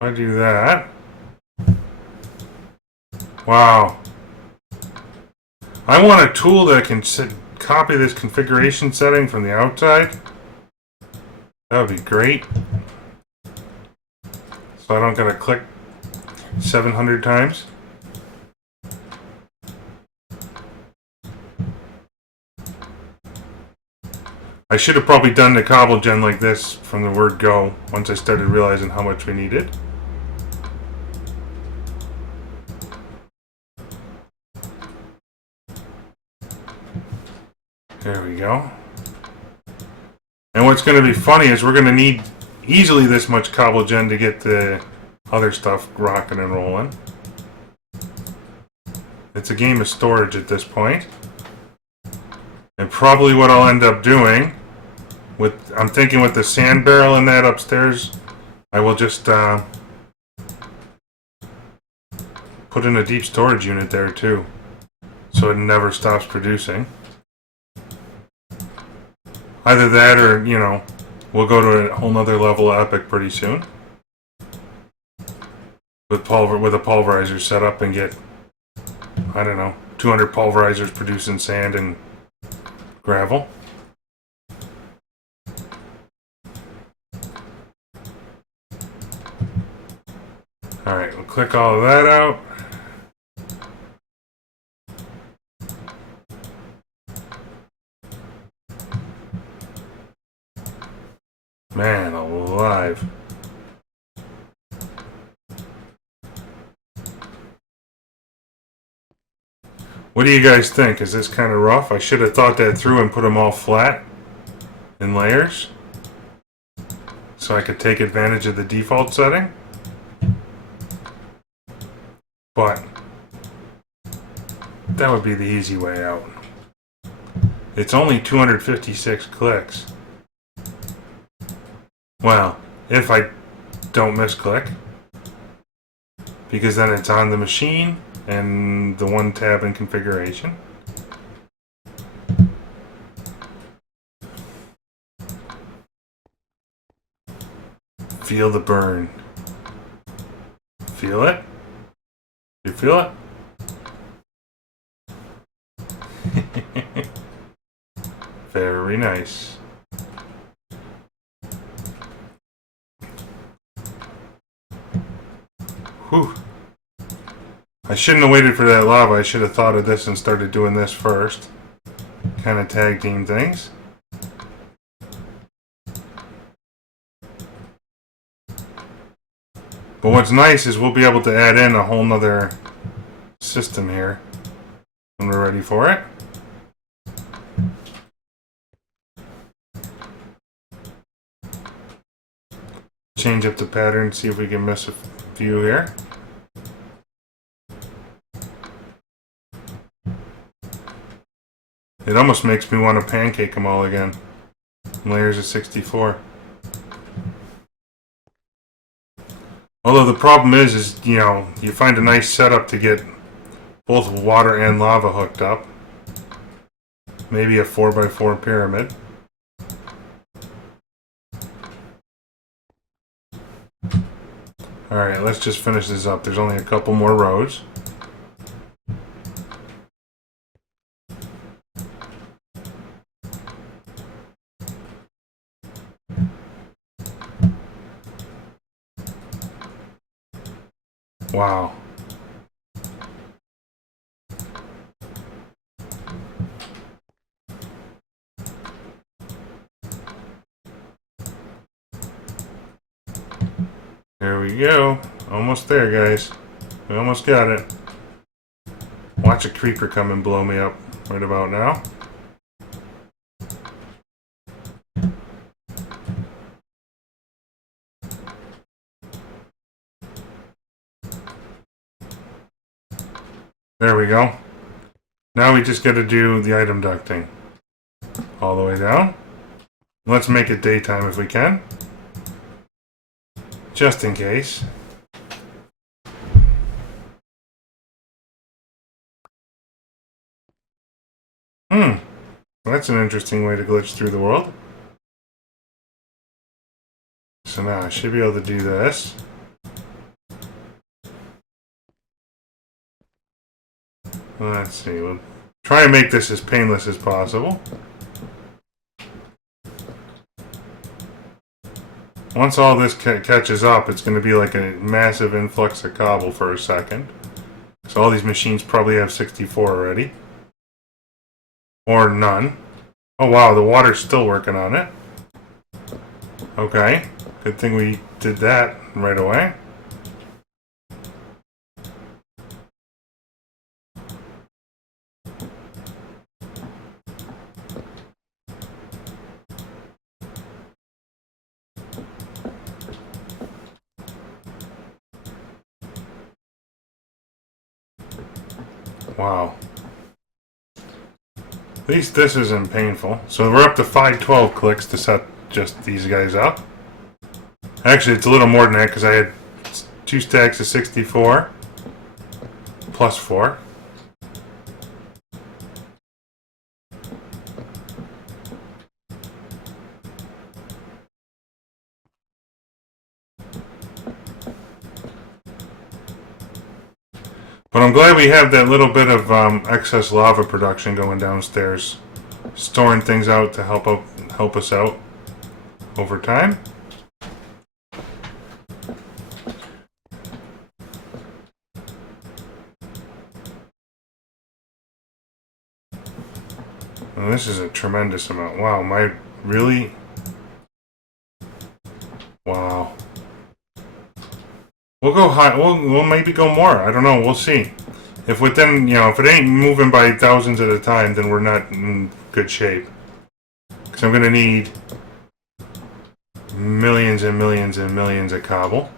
I do that... Wow. I want a tool that can copy this configuration setting from the outside. That would be great. So I don't gotta click 700 times. I should have probably done the cobble gen like this from the word go once I started realizing how much we needed. There we go. And what's going to be funny is we're going to need easily this much cobble gen to get the other stuff rocking and rolling. It's a game of storage at this point. And probably what I'll end up doing, I'm thinking with the sand barrel in that upstairs, I will just put in a deep storage unit there too, so it never stops producing. Either that or, you know, we'll go to a whole nother level of epic pretty soon. With a pulverizer set up and get, I don't know, 200 pulverizers producing sand and gravel. Alright, we'll click all of that out. Man alive. What do you guys think? Is this kind of rough? I should have thought that through and put them all flat in layers so I could take advantage of the default setting. But that would be the easy way out. It's only 256 clicks. Well, if I don't misclick, because then it's on the machine and the one tab in configuration. Feel the burn. Feel it? You feel it? Very nice. Whew. I shouldn't have waited for that lava. I should have thought of this and started doing this first. Kind of tag team things. But what's nice is we'll be able to add in a whole nother system here when we're ready for it. Change up the pattern, see if we can miss a few here. It almost makes me want to pancake them all again. Layers of 64. Although the problem is, you know, you find a nice setup to get both water and lava hooked up. Maybe a 4x4 pyramid. Alright, let's just finish this up. There's only a couple more rows. Wow. There we go. Almost there, guys. We almost got it. Watch a creeper come and blow me up right about now. There we go. Now we just got to do the item ducting. All the way down. Let's make it daytime if we can. Just in case. That's an interesting way to glitch through the world. So now I should be able to do this. Let's see. We'll try and make this as painless as possible. Once all this catches up, it's going to be like a massive influx of cobble for a second. So all these machines probably have 64 already. Or none. Oh wow, the water's still working on it. Okay. Good thing we did that right away. Wow. At least this isn't painful. So we're up to 512 clicks to set just these guys up. Actually, it's a little more than that because I had 2 stacks of 64 plus 4. But I'm glad we have that little bit of excess lava production going downstairs, storing things out to help us out over time. And this is a tremendous amount. Wow, really? Wow. We'll go high. We'll maybe go more. I don't know. We'll see. If within, if it ain't moving by thousands at a time, then we're not in good shape. Because I'm gonna need millions and millions and millions of cobble.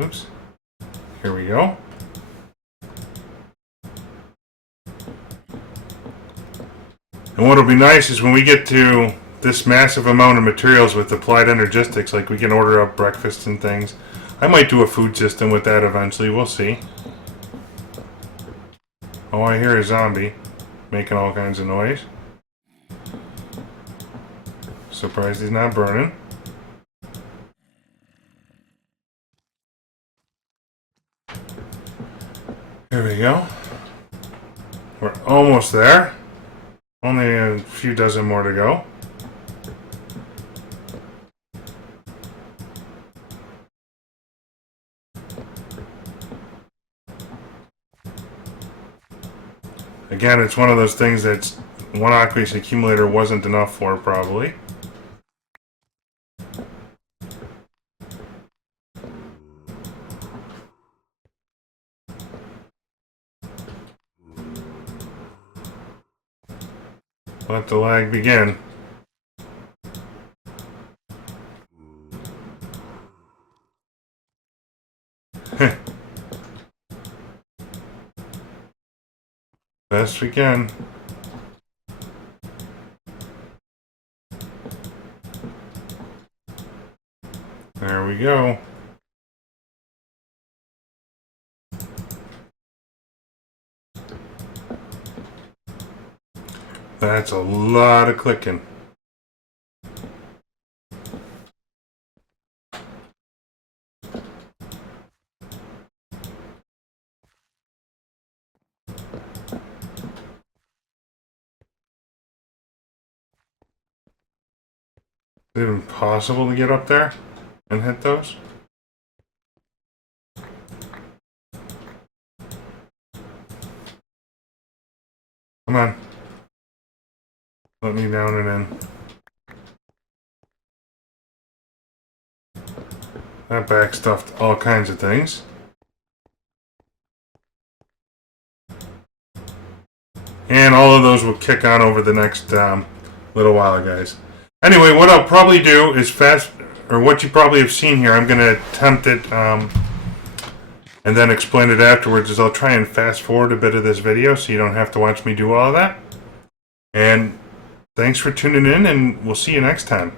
Oops. Here we go. And what'll be nice is when we get to this massive amount of materials with applied energistics, like we can order up breakfast and things. I might do a food system with that eventually, we'll see. Oh, I hear a zombie making all kinds of noise. Surprised he's not burning. There we go. We're almost there. Only a few dozen more to go. Again, it's one of those things that's one aqueous accumulator wasn't enough for, probably. Let the lag begin. Best we can. go. That's a lot of clicking. Is it even possible to get up there and hit those? Come on. Let me down and in. That backstuffed all kinds of things. And all of those will kick on over the next little while, guys. Anyway, what I'll probably do is what you probably have seen here, I'm going to attempt it and then explain it afterwards, is I'll try and fast forward a bit of this video so you don't have to watch me do all of that. And thanks for tuning in, and we'll see you next time.